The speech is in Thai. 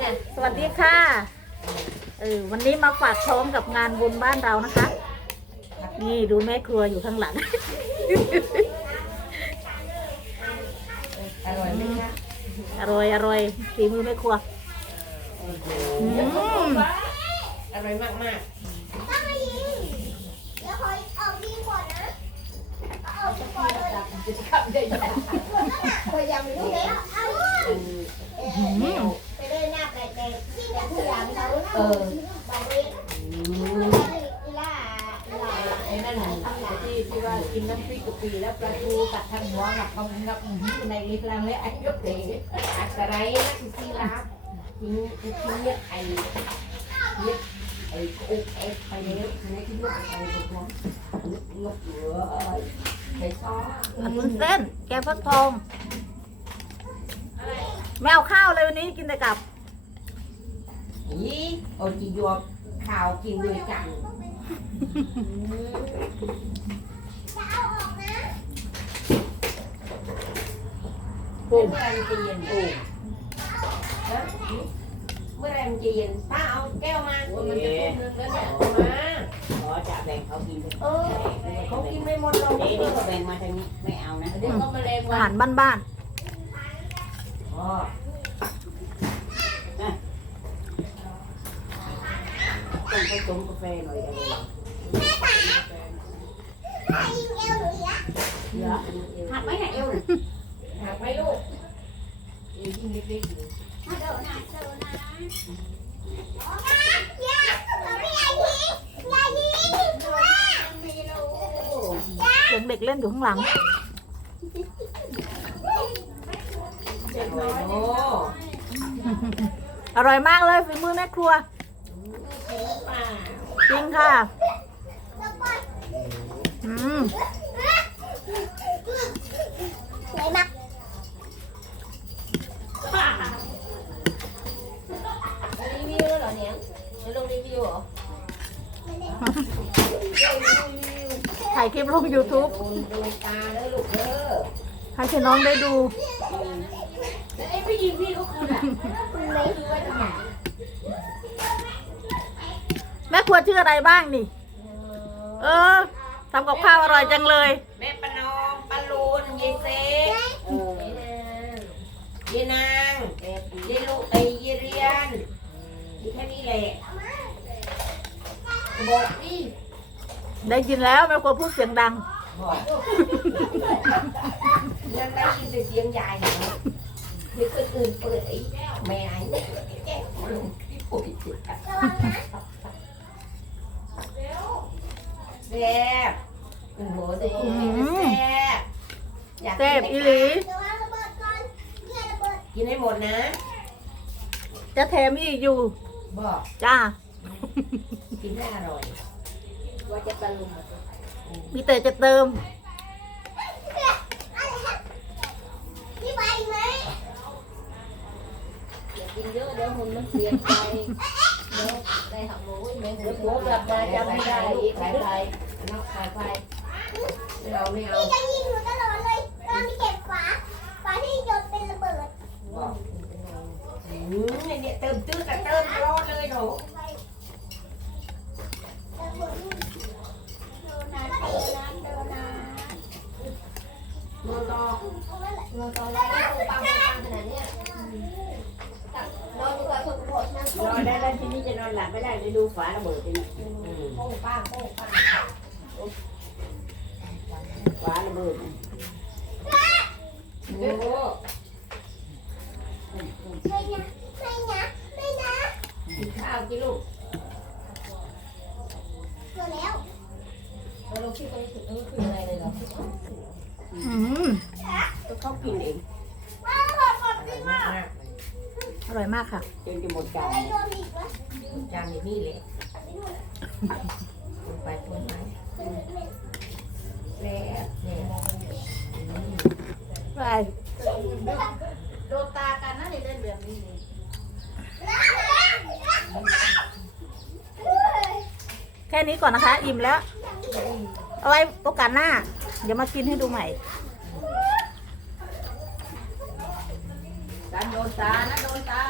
เนี่ยสวัสดีค่ะ เออวันนี้มาฝากท้องกับงานบุญบ้านเรานะคะ นี่ดูแม่ครัวอยู่ข้างหลัง อร่อยไหมคะอร่อยอร่อยฝีมือแม่ครัวอืมอร่อยมากมากถ้าไม่ยิงแล้วขอออกดีก่อนนะเอาออกก่อนเลยๆขับได้ยังพยายามรู้แล้ว เออไอ้นั่นน่ะที่ที่ว่ากินน้ำพริกกะปิแล้วปลาทูตัดทางหัวหนักความงับในลิฟลังและไอ้ยกเตะอัดอะไรนะที่ซีรับทิ้งทิ้งเนี่ยไอ้เนี่ยไอ้คุกไอ้ไปแล้วทีนี้ที่ยกไอ้ตัวนั้นยกเหลือไอ้ซอผัดวุ้นเส้น แกงฟักทองไม่เอาข้าวเลยวันนี้กินแต่กับ ยี่โอจียวข่าวกินด้วยกันจะเอาออกนะปุ๊บเมื่อไรมันจะเย็นปุ๊บนะเมื่อไรมันจะเย็นป้าเอาแก้วมามันจะตุ้มนึงแล้วเนี่ยมาขอจะแบ่งเขากินเออเขากินไม่หมดเราเดี๋ยวเดี๋นี้ก็แบ่งมาทางนี้ไม่เอานะยวก็มาแรงอาวัหานบ้านอ๋อ ต้องผสมกาแฟหน่อยอะไรถ้ายิงเอวหนูยะเหลือหักไหมหักเอวน่ะหักไหมลูกยิ่งเล็กๆอยู่มาโดนนะโดนนะออกนะยาเราไม่อยากยิงอย่ายิงว่าไม่รู้ๆเสียงเด็กเล่นอยู่ข้างหลังเจ็บน้อยโอ้อร่อยมากเลยฝีมือแม่ครัวป้า จริงค่ะแล้วก็อืมไหนมารีวิวแล้วเหรอเนี่ยจะลงรีวิวเหรอถ่ายคลิปลง YouTube โดนโดนตาเด้อลูกเด้อให้พี่น้องได้ดู แล้วไอ้ผู้หญิงพี่ก็คืออะคือว่าทำไมแม่ครัวชื่ออะไรบ้างนี่ เออทำกับข้าวอร่อยจังเลย แม่ปนอมปาลูนยายเซเออยายนางยายลูกไอ้ยายเรียนมีแค่นี้แหละบอกดิได้ยินแล้วแม่ครัวพูดเสียงดังบอกยังได้ยินแต่เสียงยายเหรอมีคนอื่นเปิดไอ้แม่ไอ้แก้วลงที่ปุ๋ยแซ่บโอ้โหแต่คุณกินแซ่บอยากเซกินฟไหมอีคะหลีเดี๋ยววางระเบิดก่อนเนี่ยระเบิดกินให้หมดนะ จะแถมอีกอยู่ บอกจ้า กินให้อร่อย ว่าจะตะลุมมีแต่จะเติม พี่ไปไหมอย่ากินเยอะเดี๋ยวหุ่นมันเปลี่ยนไปเดี๋ยวได้หักหมูแม่หัวโผล่กลับมาจำไม่ได้อีกสายไฟนอกสายไฟไม่เอาไม่เอา พี่จะยิงหนูตลอดเลยตอนที่เก็บฝาฝาที่โยนเป็นระเบิดบอกอืมเนี่ยเติมตื้อกับเติมรอเลยหนูระเบิดโดนัทโดนัทโดนัทนอนต่อนอนตอนแรกปังปังขนาดเนี้ยนอนดีกว่าคนปวดนั่งนอนได้แล้วทีนี้จะนอนหลับไม่ได้จะดูฝาระเบิดไปหน่อยโป้งป้างโป้งป้า งฝาระเบิดโอ้โหไม่นะไม่นะไม่นะกินข้าวกินลูกเจอแล้วเราลงที่ตรงนี้คือคืออะไรเลยเหรออืมก็เขากินเองว้าวขอบคุณจริงมากมากอร่อยมากค่ะจนจะหมดจานอะไรโยนอีกวะจานอย่างนี้เลยไปคนไหนแซ่บแซ่บ ไป โดนตากันนะนี่เล่นแบบนี้แค่นี้ก่อนนะคะ อิ่มแล้ว เอาไว้โอกาสหน้า เดี๋ยวมากินให้ดูใหม่ การโดนตานะโดนตา